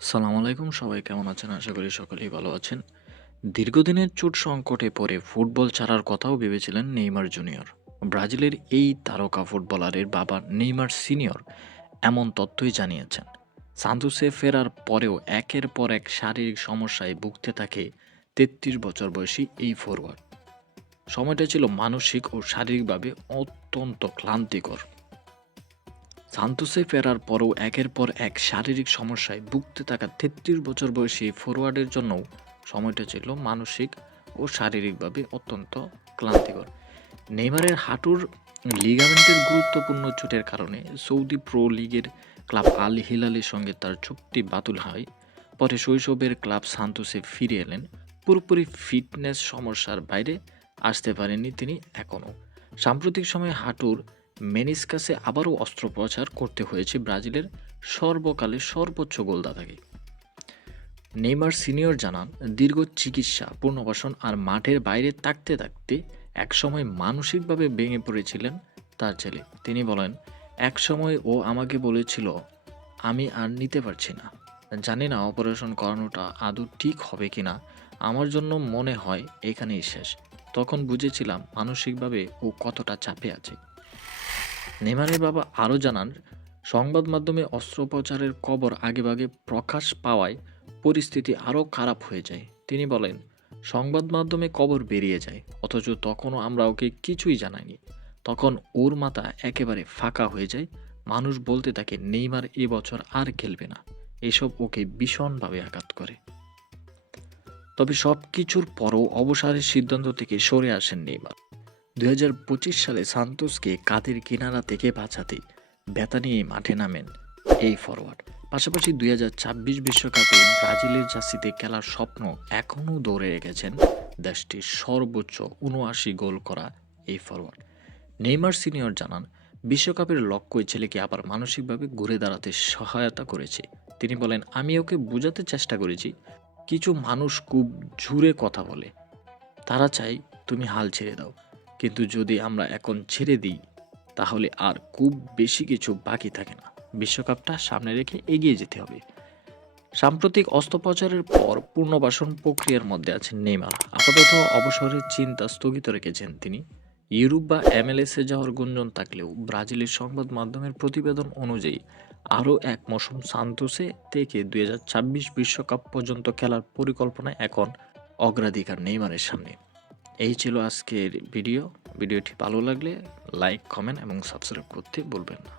সালাম আলাইকুম, সবাই কেমন আছেন? আশা করি সকলেই ভালো আছেন। দীর্ঘদিনের চোট সংকটে পড়ে ফুটবল ছাড়ার কথাও ভেবেছিলেন নেইমার জুনিয়র। ব্রাজিলের এই তারকা ফুটবলারের বাবা নেইমার সিনিয়র এমন তথ্যই জানিয়েছেন। সান্তোসে ফেরার পরেও একের পর এক শারীরিক সমস্যায় ভুগতে থাকে ৩৩ বছর বয়সী এই ফরোয়ার্ড। সময়টা ছিল মানসিক ও শারীরিকভাবে অত্যন্ত ক্লান্তিকর। সান্তোসে ফেরার পরও একের পর এক শারীরিক সমস্যায় ভুগতে থাকা ৩৩ বছর বয়সী এই ফরোয়ার্ডের জন্যও সময়টা ছিল মানসিক ও শারীরিকভাবে অত্যন্ত ক্লান্তিকর। নেইমারের হাঁটুর লিগামেন্টের গুরুত্বপূর্ণ চোটের কারণে সৌদি প্রো লিগের ক্লাব আল হিলালের সঙ্গে তার চুক্তি বাতিল হয়। পরে শৈশবের ক্লাব সান্তোসে ফিরে এলেন। পুরোপুরি ফিটনেস সমস্যার বাইরে আসতে পারেননি তিনি এখনও। সাম্প্রতিক সময়ে হাঁটুর মেনিসকাসে আবারও অস্ত্রোপচার করতে হয়েছে ব্রাজিলের সর্বকালের সর্বোচ্চ গোলদাতাকে। নেইমার সিনিয়র জানান, দীর্ঘ চিকিৎসা, পুনর্বাসন আর মাঠের বাইরে থাকতে থাকতে একসময় মানসিকভাবে ভেঙে পড়েছিলেন তার ছেলে। তিনি বলেন, একসময় ও আমাকে বলেছিল, আমি আর নিতে পারছি না। জানি না অপারেশন করানোটা আদৌ ঠিক হবে কিনা। আমার জন্য মনে হয় এখানেই শেষ। তখন বুঝেছিলাম মানসিকভাবে ও কতটা চাপে আছে। নেইমারের বাবা আরও জানান, সংবাদ মাধ্যমে অস্ত্রোপচারের খবর আগেভাগে প্রকাশ পাওয়ায় পরিস্থিতি আরও খারাপ হয়ে যায়। তিনি বলেন, সংবাদ মাধ্যমে খবর বেরিয়ে যায়, অথচ তখনও আমরা ওকে কিছুই জানাইনি। তখন ওর মাথা একেবারে ফাঁকা হয়ে যায়। মানুষ বলতে থাকে নেইমার এবছর আর খেলবে না। এসব ওকে ভীষণভাবে আঘাত করে। তবে সব কিছুর পরও অবসরের সিদ্ধান্ত থেকে সরে আসেন নেইমার। ২০২৫ সালে সান্তোসকে কাঁধের কিনারা থেকে বাঁচাতে ব্যথা নিয়ে মাঠে নামেন এই ফরোয়ার্ড। পাশাপাশি ২০২৬ বিশ্বকাপে ব্রাজিলের জার্সিতে খেলার স্বপ্ন এখনও ধরে রেখেছেন দেশটির সর্বোচ্চ ৭৯ গোল করা এই ফরোয়ার্ড। নেইমার সিনিয়র জানান, বিশ্বকাপের লক্ষ্যই ছেলেকে আবার মানসিকভাবে ঘুরে দাঁড়াতে সহায়তা করেছে। তিনি বলেন, আমি ওকে বোঝাতে চেষ্টা করেছি, কিছু মানুষ খুব জোরে কথা বলে, তারা চায় তুমি হাল ছেড়ে দাও, কিন্তু যদি আমরা এখন ছেড়ে দিই তাহলে আর খুব বেশি কিছু বাকি থাকে না। বিশ্বকাপটা সামনে রেখে এগিয়ে যেতে হবে। সাম্প্রতিক অস্ত্রোপচারের পর পুনর্বাসন প্রক্রিয়ার মধ্যে আছেন নেইমার। আপাতত অবসরের চিন্তা স্থগিত রেখেছেন তিনি। ইউরোপ বা MLS-এ যাওয়ার গুঞ্জন থাকলেও ব্রাজিলের সংবাদ মাধ্যমের প্রতিবেদন অনুযায়ী আরও এক মৌসুম সান্তোসে থেকে ২০২৬ বিশ্বকাপ পর্যন্ত খেলার পরিকল্পনা এখন অগ্রাধিকার নেইমারের সামনে। এই ছিল আজকের ভিডিওটি ভালো লাগলে লাইক, কমেন্ট এবং সাবস্ক্রাইব করতে ভুলবেন না।